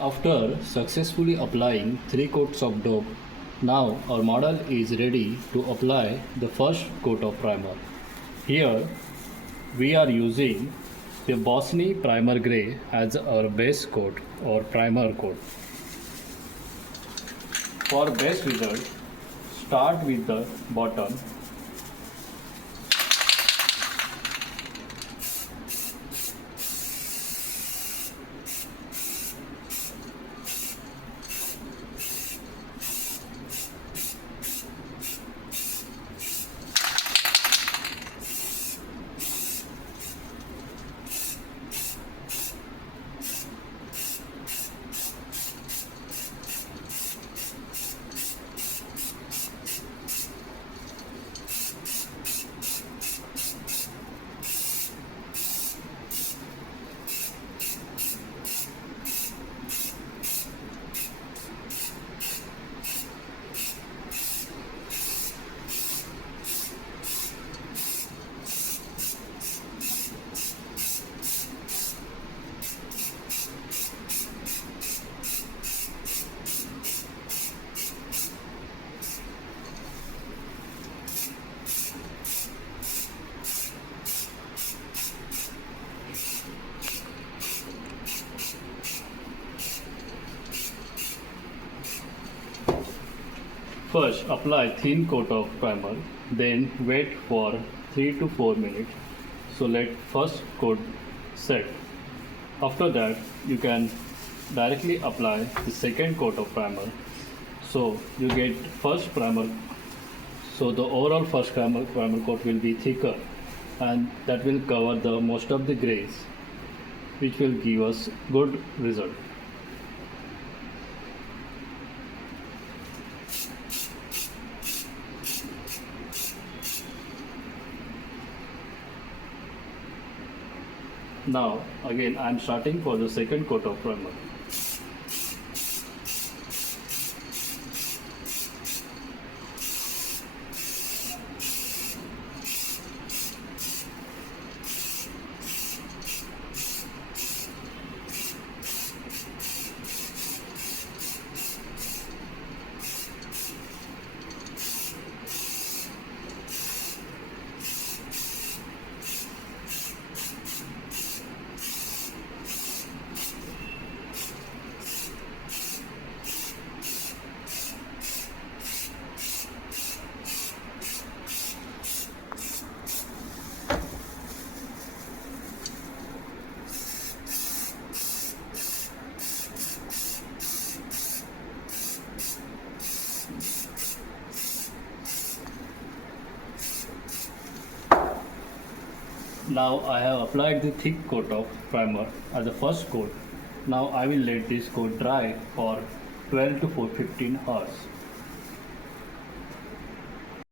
After successfully applying 3 coats of dope, now our model is ready to apply the first coat of primer. Here we are using the Bosny Primer Grey as our base coat or primer coat. For best result, start with the bottom. First, apply thin coat of primer, then wait for 3 to 4 minutes. So let first coat set. After that, you can directly apply the second coat of primer. So you get first primer. So the overall first primer coat will be thicker, and that will cover the most of the grays, which will give us good result. Now again I am starting for the second coat of primer. Now I have applied the thick coat of primer as the first coat. Now I will let this coat dry for 12 to 15 hours.